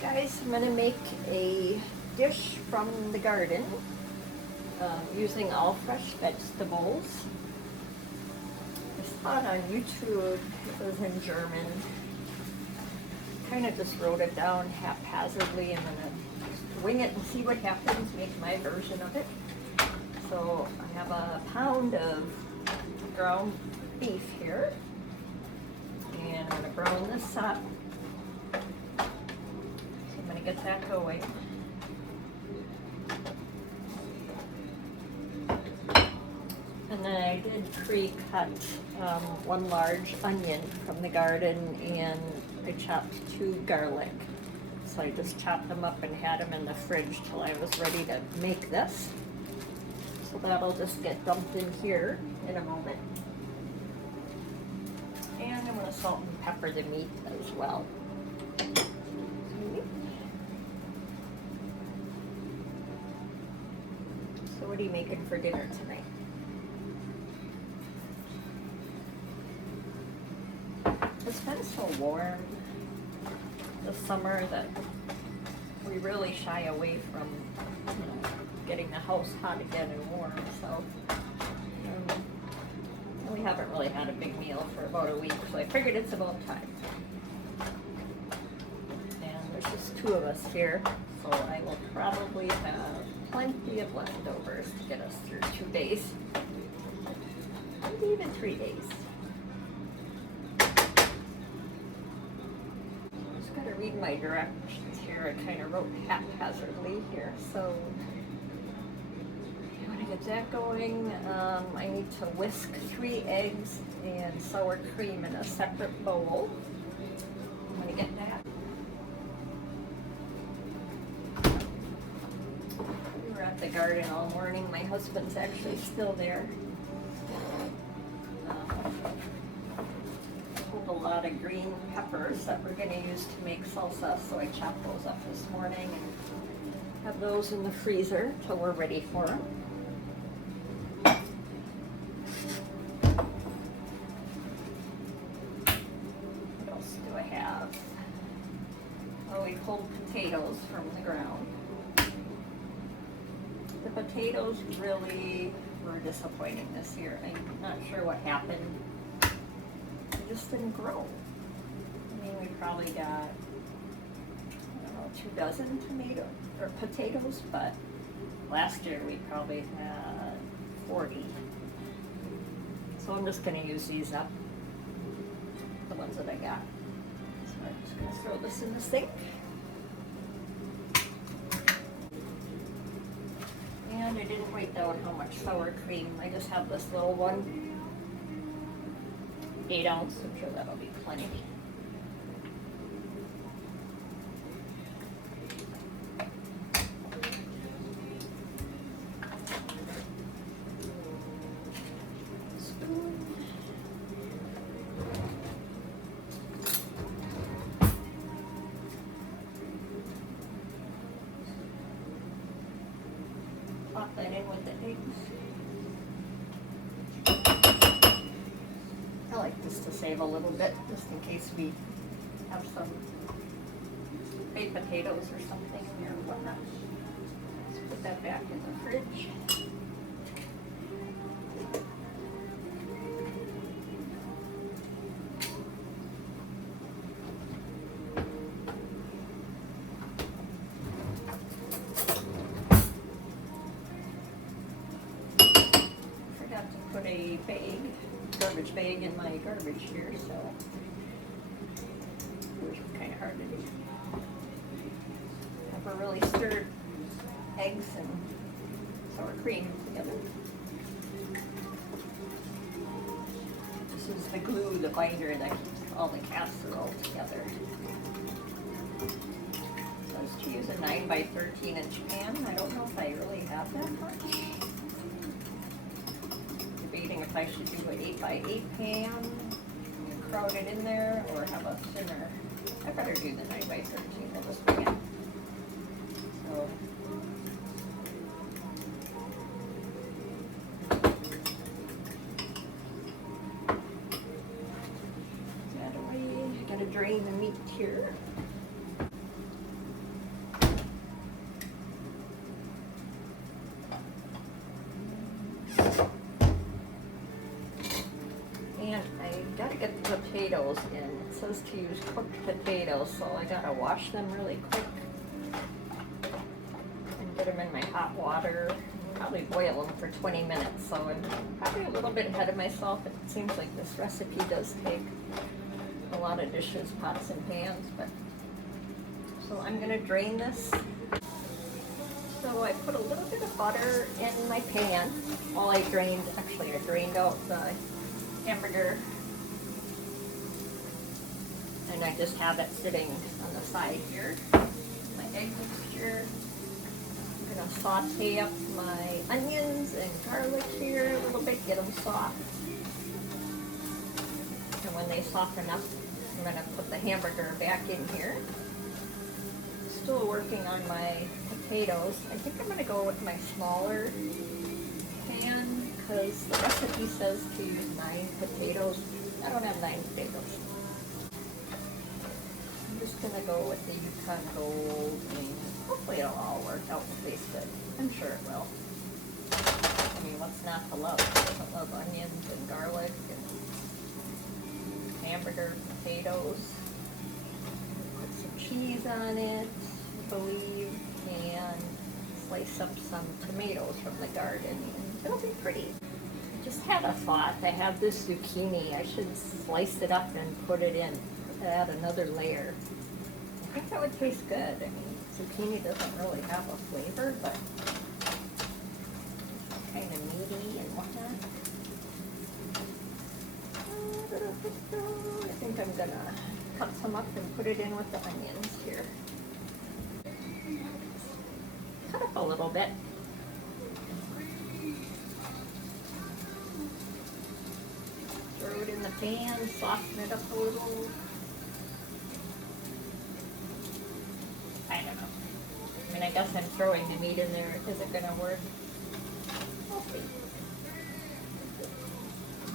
Guys, I'm gonna make a dish from the garden using all fresh vegetables. I saw it on YouTube. It was in German. Kind of just wrote it down haphazardly. I'm gonna just wing it and see what happens, make my version of it. So I have a pound of ground beef here, and I'm gonna brown this up. I'm going to get that going. And then I did pre-cut one large onion from the garden, and I chopped 2 garlic. So I just chopped them up and had them in the fridge till I was ready to make this. So that'll just get dumped in here in a moment. And I'm going to salt and pepper the meat as well. What are you making for dinner tonight? It's been so warm this summer that we really shy away from, getting the house hot again and warm. So we haven't really had a big meal for about a week. So I figured it's about time. And there's just 2 of us here, so I will probably have plenty of leftovers to get us through 2 days, maybe even 3 days. I'm just going to read my directions here. I kind of wrote haphazardly here. So I want to get that going. I need to whisk 3 eggs and sour cream in a separate bowl. I'm going to get that. At the garden all morning. My husband's actually still there. Pulled a lot of green peppers that we're going to use to make salsa, so I chopped those up this morning and have those in the freezer till we're ready for them. What else do I have? Oh, we pulled potatoes from the ground. The potatoes really were disappointing this year. I'm not sure what happened. They just didn't grow. I mean, we probably got, I don't know, 2 dozen potatoes, but last year we probably had 40. So I'm just going to use these up, the ones that I got. So I'm just going to throw this in the sink. And I didn't write down how much sour cream. I just have this little one, 8 ounce. I'm sure that'll be plenty. Pop that in with the eggs. I like this to save a little bit, just in case we have some baked potatoes or something or whatnot. Let's put that back in the fridge. Put a bag, garbage bag in my garbage here, so which is kind of hard to do. Never really stirred eggs and sour cream together. This is the glue, the binder that keeps all the casserole together. So I was to use a 9 by 13 inch pan. I don't know if I really have that much. If I should do an 8 by 8 pan, crowd it in there, or have a thinner. I better do the 9 by 13 at this pan. So that away. I gotta drain the meat here. potatoes in. It says to use cooked potatoes, so I gotta wash them really quick and get them in my hot water. Probably boil them for 20 minutes, so I'm probably a little bit ahead of myself. It seems like this recipe does take a lot of dishes, pots and pans, but so I'm gonna drain this. So I put a little bit of butter in my pan while I drained out the hamburger, and I just have it sitting on the side here. My egg mixture. I'm gonna saute up my onions and garlic here a little bit, get them soft. And when they soften up, I'm gonna put the hamburger back in here. Still working on my potatoes. I think I'm gonna go with my smaller pan because the recipe says to use 9 potatoes. I don't have 9 potatoes. I'm just gonna go with the Yukon Gold, and hopefully it'll all work out and taste good. I'm sure it will. I mean, what's not to love? Who doesn't love onions and garlic and hamburger potatoes? Put some cheese on it, I believe, and slice up some tomatoes from the garden. It'll be pretty. I just had a thought. I have this zucchini. I should slice it up and put it in. Add another layer. I think that would taste good. I mean, zucchini doesn't really have a flavor, but it's kind of meaty and whatnot. I think I'm gonna cut some up and put it in with the onions here. Cut up a little bit. Throw it in the pan, soften it up a little. I don't know. I mean, I guess I'm throwing the meat in there. Is it gonna work? We'll see.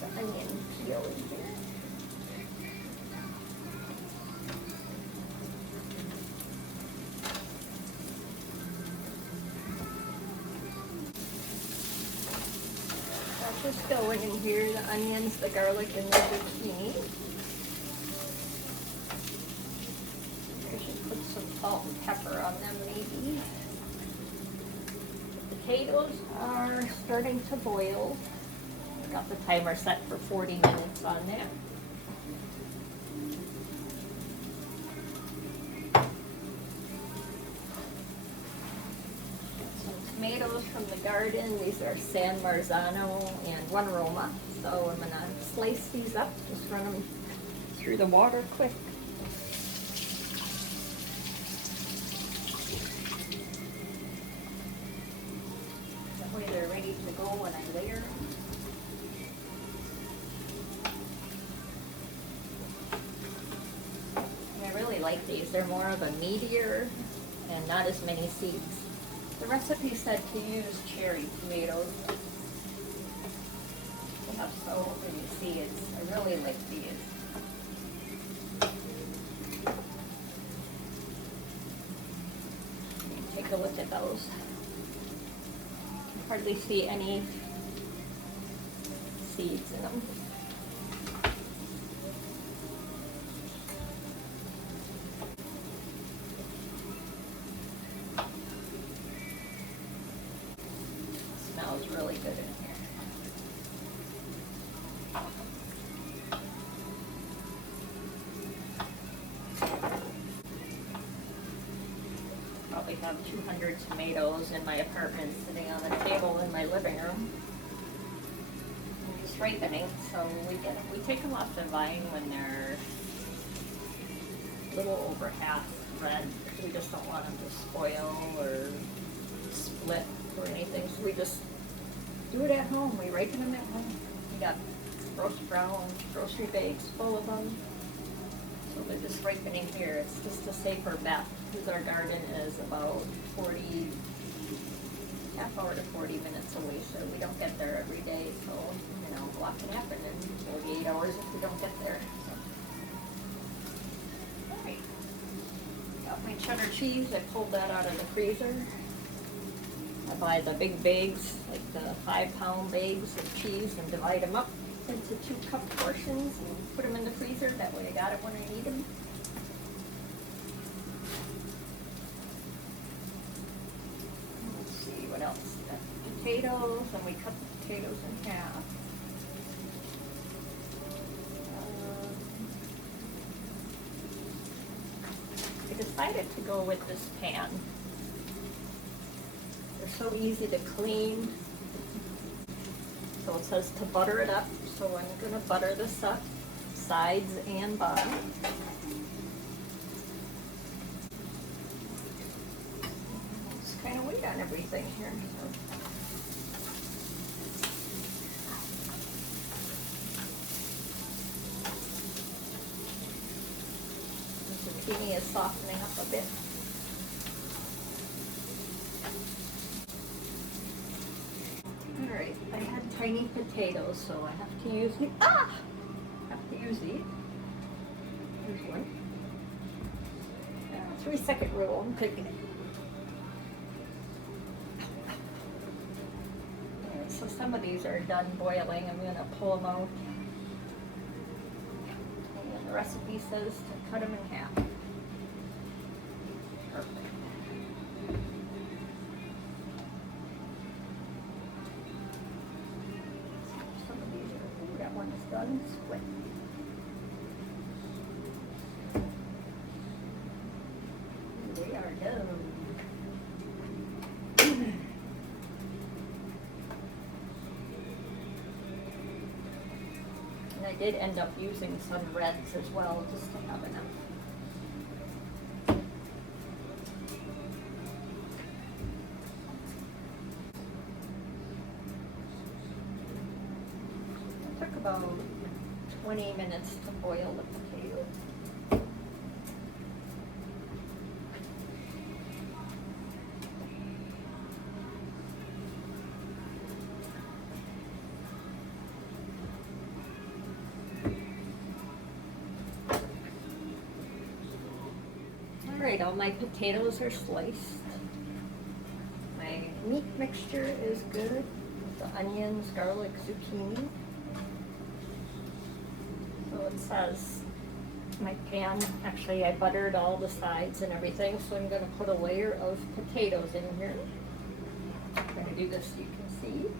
The onion peel in here. Just going in here, the onions, the garlic, and the zucchini. I should put some salt and pepper on them maybe. The potatoes are starting to boil. I got the timer set for 40 minutes on that. Tomatoes from the garden. These are San Marzano and One Roma. So I'm gonna slice these up, just run them through the water quick. That way they're ready to go when I layer them. And I really like these. They're more of a meatier and not as many seeds. The recipe said to use cherry tomatoes. They have so many seeds. I really like these. Take a look at those. You can hardly see any seeds in them. Smells really good in here. Probably have 200 tomatoes in my apartment sitting on the table in my living room. I'm just ripening, so we take them off the vine when they're a little over half red. We just don't want them to spoil or split or anything, so we just do it at home. We ripen them at home. We got roast brown grocery bags full of them. So they're just ripening here. It's just a safer bet because our garden is about half hour to 40 minutes away, so we don't get there every day. So, you know, a lot can happen in 48 hours if we don't get there. So. Alright. Got my cheddar cheese. I pulled that out of the freezer. I buy the big bags, like the 5-pound bags of cheese, and divide them up. into 2-cup portions and put them in the freezer. That way I got it when I need them. Let's see what else. Potatoes, and we cut the potatoes in half. I decided to go with this pan. They're so easy to clean. So it says to butter it up, so I'm gonna butter this up, sides and bottom. Just kind of wait on everything here. The zucchini is softening up a bit. Alright, I had tiny potatoes, so I have to use these. Here's one. 3-second rule, I'm taking it. Alright, so some of these are done boiling. I'm going to pull them out. And the recipe says to cut them in half. Perfect. Done split. They are done. And I did end up using some reds as well, just to have enough. About 20 minutes to boil the potato. Alright, all my potatoes are sliced. My meat mixture is good. The onions, garlic, zucchini. So it says my pan, actually I buttered all the sides and everything, so I'm going to put a layer of potatoes in here. I'm going to do this so you can see.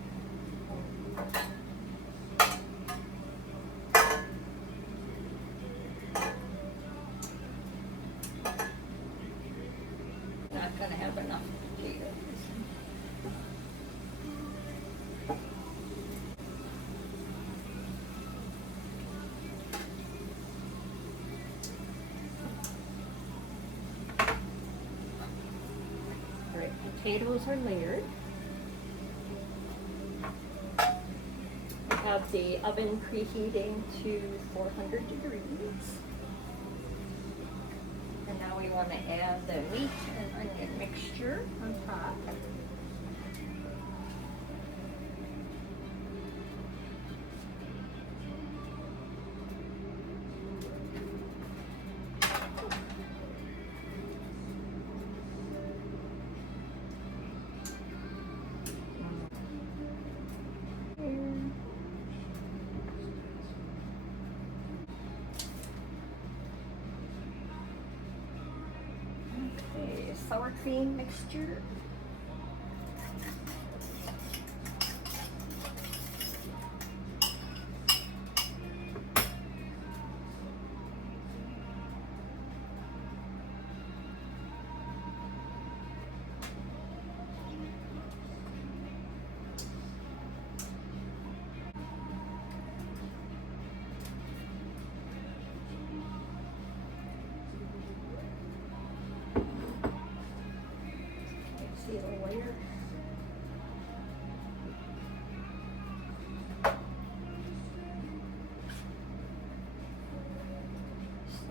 Not going to have enough potatoes. Potatoes are layered. I have the oven preheating to 400 degrees. And now we want to add the meat and onion mixture on top. Sour cream mixture. See the layer.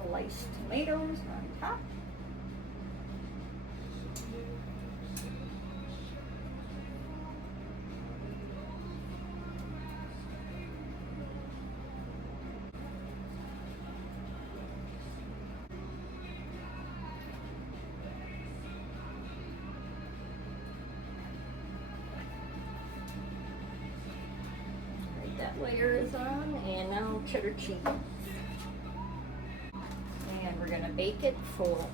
Sliced tomatoes on top. That layer is on. And now cheddar cheese. And we're gonna bake it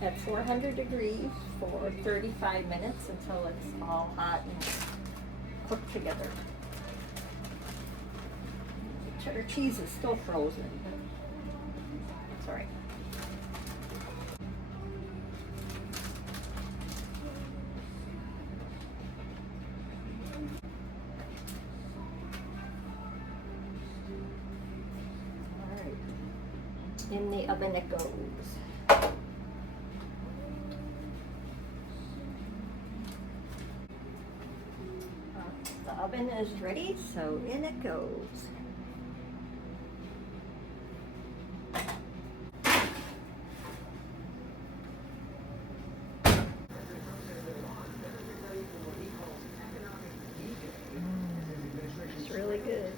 at 400 degrees for 35 minutes until it's all hot and cooked together. The cheddar cheese is still frozen, but it's all right. In the oven it goes. The oven is ready, so in it goes. It's really good.